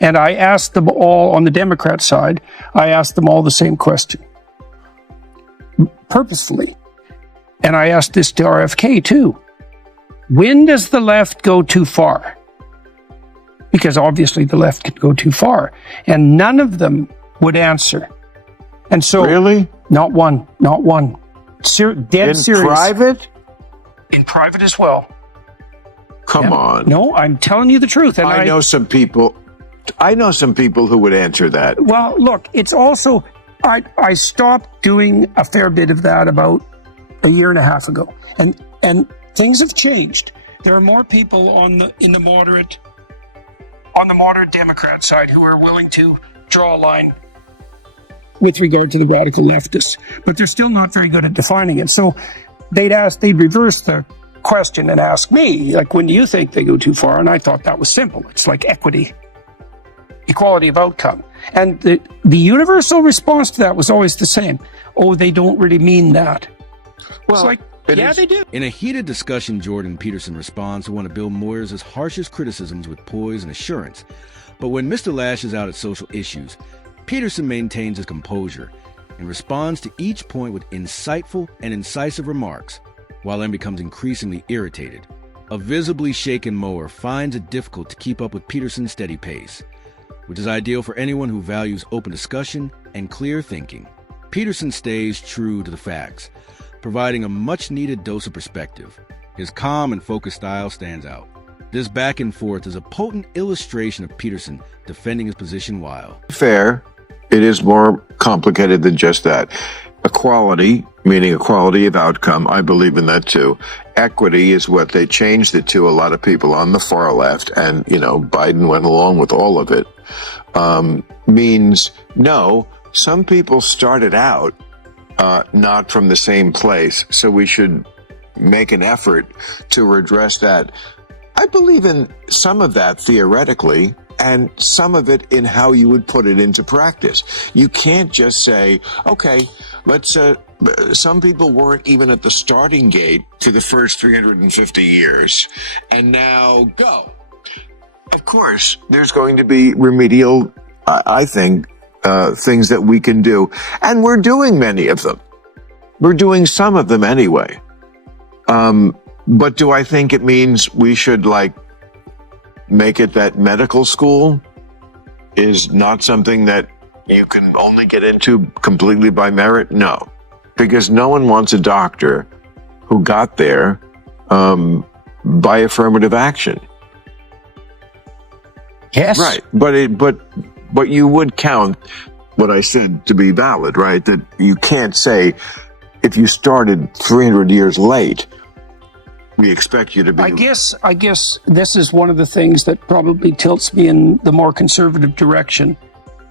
And I asked them all, on the Democrat side, I asked them all the same question, purposefully. And I asked this to RFK too. When does the left go too far? Because obviously the left can go too far. And none of them would answer. And so... Really? Not one. Dead serious. In private? In private as well. Come on. No, I'm telling you the truth. And I know some people who would answer that. Well, look, it's also... I stopped doing a fair bit of that about a year and a half ago. And things have changed. There are more people on the moderate Democrat side who are willing to draw a line with regard to the radical leftists, but they're still not very good at defining it. So they'd reverse the question and ask me, like, when do you think they go too far? And I thought that was simple. It's like equality of outcome. And the universal response to that was always the same. Oh, they don't really mean that. Well, it's like, they do. In a heated discussion, Jordan Peterson responds to one of Bill Maher's harshest criticisms with poise and assurance. But when Mr. lashes out at social issues, Peterson maintains his composure and responds to each point with insightful and incisive remarks, while then becomes increasingly irritated. A visibly shaken Maher finds it difficult to keep up with Peterson's steady pace, which is ideal for anyone who values open discussion and clear thinking. Peterson stays true to the facts, providing a much-needed dose of perspective. His calm and focused style stands out. This back and forth is a potent illustration of Peterson defending his position while... Fair. It is more complicated than just that. Equality, meaning equality of outcome, I believe in that too. Equity is what they changed it to, a lot of people on the far left, and, Biden went along with all of it, means no, some people started out not from the same place, so we should make an effort to redress that. I believe in some of that theoretically, and some of it in how you would put it into practice. You can't just say, okay, let's, some people weren't even at the starting gate to the first 350 years, and now go. Of course, there's going to be remedial, I think, things that we can do, and we're doing many of them. We're doing some of them anyway. But do I think it means we should, make it that medical school is not something that you can only get into completely by merit? No, because no one wants a doctor who got there by affirmative action. Yes. Right. But you would count what I said to be valid, right? That you can't say if you started 300 years late, we expect you to be... I guess this is one of the things that probably tilts me in the more conservative direction,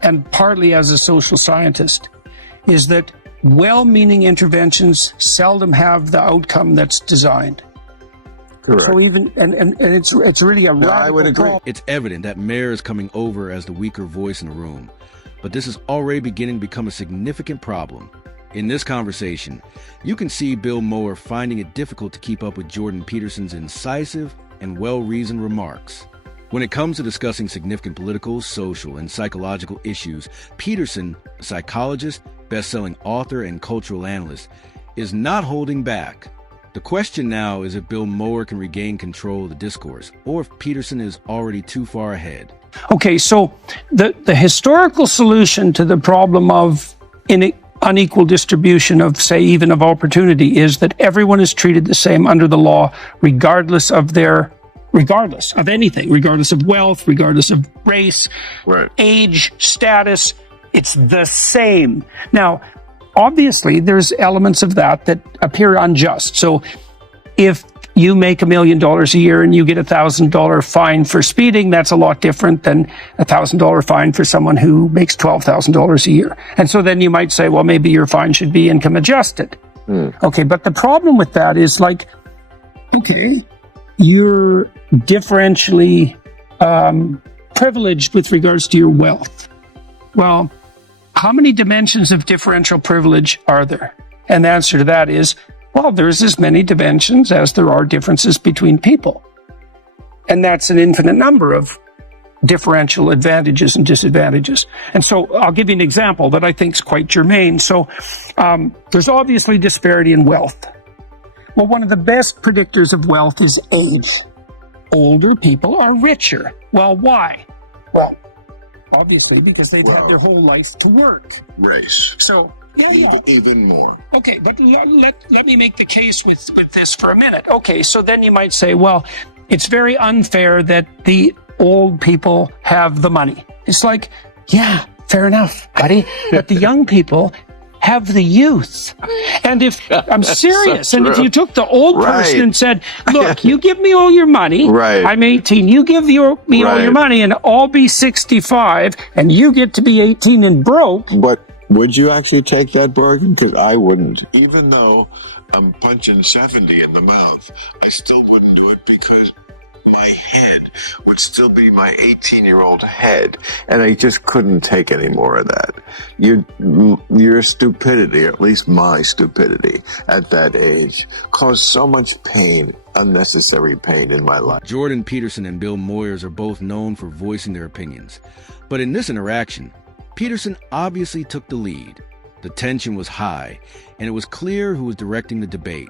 and partly as a social scientist, is that well-meaning interventions seldom have the outcome that's designed. Correct. So even and it's really a radical... I would agree. It's evident that Maher is coming over as the weaker voice in the room, but this is already beginning to become a significant problem. In this conversation, you can see Bill Maher finding it difficult to keep up with Jordan Peterson's incisive and well-reasoned remarks. When it comes to discussing significant political, social, and psychological issues, Peterson, a psychologist, best-selling author, and cultural analyst, is not holding back. The question now is if Bill Maher can regain control of the discourse, or if Peterson is already too far ahead. Okay, so the historical solution to the problem of unequal distribution of, say, even of opportunity is that everyone is treated the same under the law, regardless of anything, regardless of wealth, regardless of race, right, age, status. It's the same. Now, obviously, there's elements of that appear unjust. So if you make $1 million a year and you get $1,000 fine for speeding, that's a lot different than $1,000 fine for someone who makes $12,000 a year. And so then you might say, well, maybe your fine should be income adjusted. Okay, but the problem with that is okay, you're differentially privileged with regards to your wealth. Well, how many dimensions of differential privilege are there? And the answer to that is, well, there's as many dimensions as there are differences between people. And that's an infinite number of differential advantages and disadvantages. And so I'll give you an example that I think is quite germane. So there's obviously disparity in wealth. Well, one of the best predictors of wealth is age. Older people are richer. Well, why? Well, obviously because they've had their whole life to work. Race. So Even more. okay, but let me make the case with this for a minute. Okay, so then you might say, well, it's very unfair that the old people have the money. It's like, yeah, fair enough, buddy. But the young people have the youth. And if I'm serious, So and if true. you took the old person and said, look, you give me all your money. Right. I'm 18. You give me all your money, and I'll be 65, and you get to be 18 and broke. But would you actually take that bargain? Because I wouldn't. Even though I'm punching 70 in the mouth, I still wouldn't do it because my head would still be my 18-year-old head, and I just couldn't take any more of that. Your stupidity, or at least my stupidity at that age, caused so much pain, unnecessary pain in my life. Jordan Peterson and Bill Moyers are both known for voicing their opinions. But in this interaction, Peterson obviously took the lead. The tension was high, and it was clear who was directing the debate.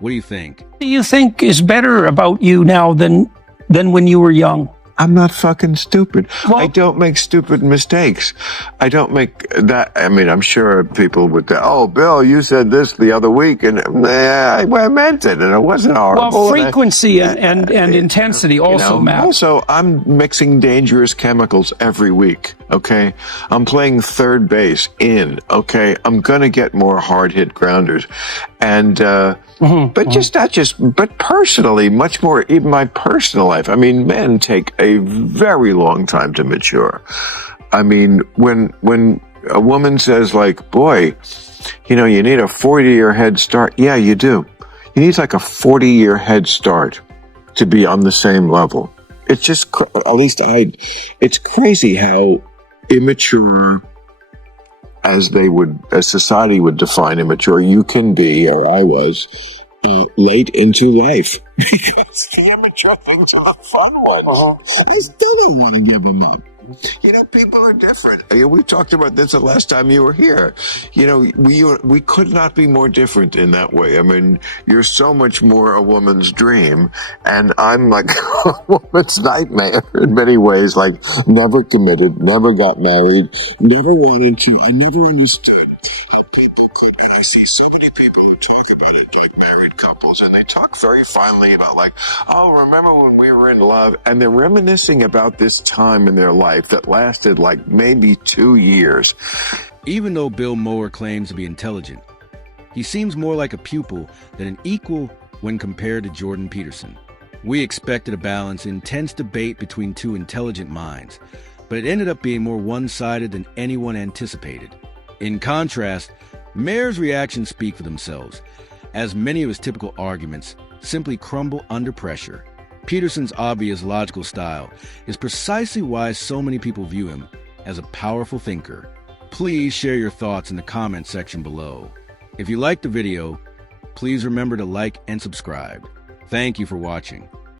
What do you think? What do you think is better about you now than when you were young? I'm not fucking stupid. Well, I don't make stupid mistakes. I don't make that. I mean, I'm sure people would say, oh, Bill, you said this the other week, and I meant it, and it wasn't horrible. Well, frequency and intensity also matter. Also, I'm mixing dangerous chemicals every week, okay? I'm playing third base okay? I'm going to get more hard-hit grounders. And, but personally, much more, even my personal life. I mean, men take a very long time to mature. I mean, when a woman says like, boy, you need a 40-year head start. Yeah, you do. You need like a 40-year head start to be on the same level. It's just, it's crazy how immature, as society would define immature, you can be, or I was, late into life. Because the immature things are the fun ones. I still don't want to give them up. People are different. We talked about this the last time you were here. We could not be more different in that way. I mean, you're so much more a woman's dream, and I'm like a woman's nightmare in many ways. Like, never committed, never got married, never wanted to. I never understood how people could, and I see so many people who talk about it like married couples, and they talk very fondly about like, oh, remember when we were in love? And they're reminiscing about this time in their life that lasted like maybe 2 years. Even though Bill Maher claims to be intelligent, he seems more like a pupil than an equal when compared to Jordan Peterson. We expected a balanced, intense debate between two intelligent minds, but it ended up being more one-sided than anyone anticipated. In contrast, Maher's reactions speak for themselves, as many of his typical arguments simply crumble under pressure. Peterson's obvious logical style is precisely why so many people view him as a powerful thinker. Please share your thoughts in the comment section below. If you liked the video, please remember to like and subscribe. Thank you for watching.